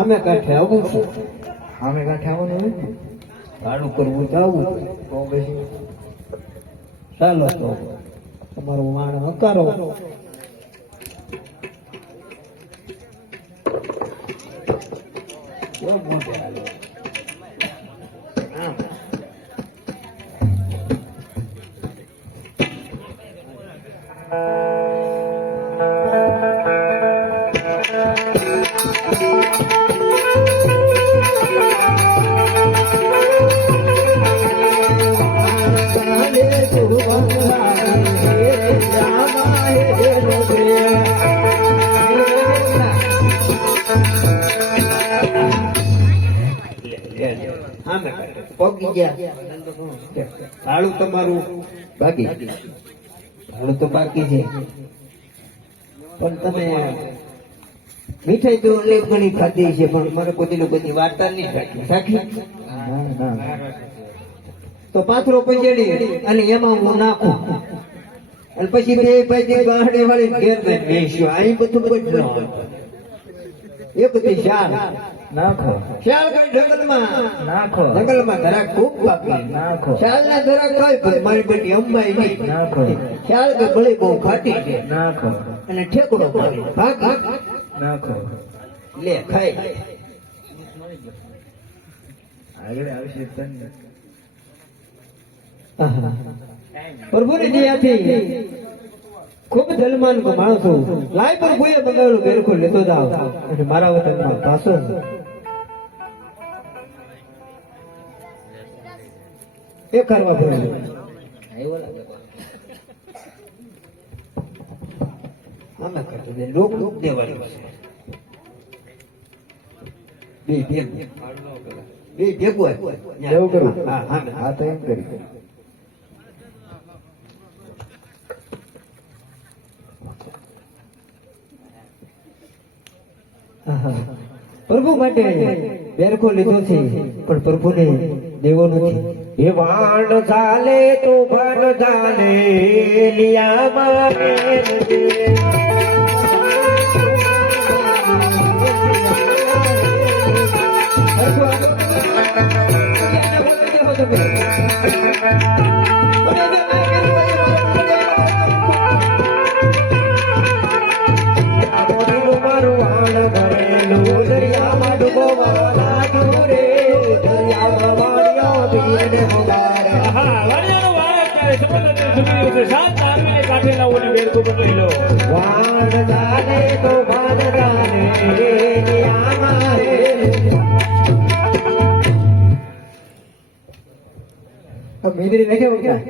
અમે કાંઠે આવું છે, અમે કાંઠે આવવાનું હોય ને ભાડું કરવું તો આવું તો પછી ચાલો તો તમારું વાણ હકારો. કેવો મોટે હાલો. આમ. પગી ગયા ભાડું તમારું બાકી, ભાડું તો બાકી છે, પણ તમે મીઠાઈ તો એક ઘણી ખાધી છે, પણ મારે કોઈ બધી વાર્તા નહીં રાખી. તો પાથરો પજેડી અને એમાં હું નાખું અને પછી બે પછી ગાંઠે વાળી ઘેર બેસ્યો. અહીં બધું બદલો એ બધી શાલ નાખો, શાલ કઈ જંગલમાં નાખો, જંગલમાં ધરાક ખૂબ બાકી નાખો, શાલ ના ધરાક કઈ પણ મારી બેટી અંબાઈ નહીં નાખો, શાલ કે ભલે બહુ ખાટી છે નાખો, અને ઠેકડો પાડી ભાગ નાખો. લે ખાઈ આગળ આવશે તને. પ્રભુની દયાથી ખૂબ જલમાન માણસો લાય પ્રભુએ મંગાવેલું બેરખો લેતો જાવ અને મારા વતનમાં પાછો એ કરવા પડે. આમાં કરતો દે લોક લોક દેવાનું છે. બે ભેગું એવું કરું. હા હા હા તો એમ કરી. પ્રભુ માટે બેરખો લીધો છે, પણ પ્રભુને દેવો નથી. એ વાણ ચાલે તો ભાન ચાલે લિયા મારે મારું વાણ ભરેલું દરિયામાં ડૂબવાના દૂરે દરિયામાં વાણિયો પીરને મુગારે. વાણ ચાલે તો ભાન ચાલે લિયા મારે. મીંદડી નાખ્યો ક્યાં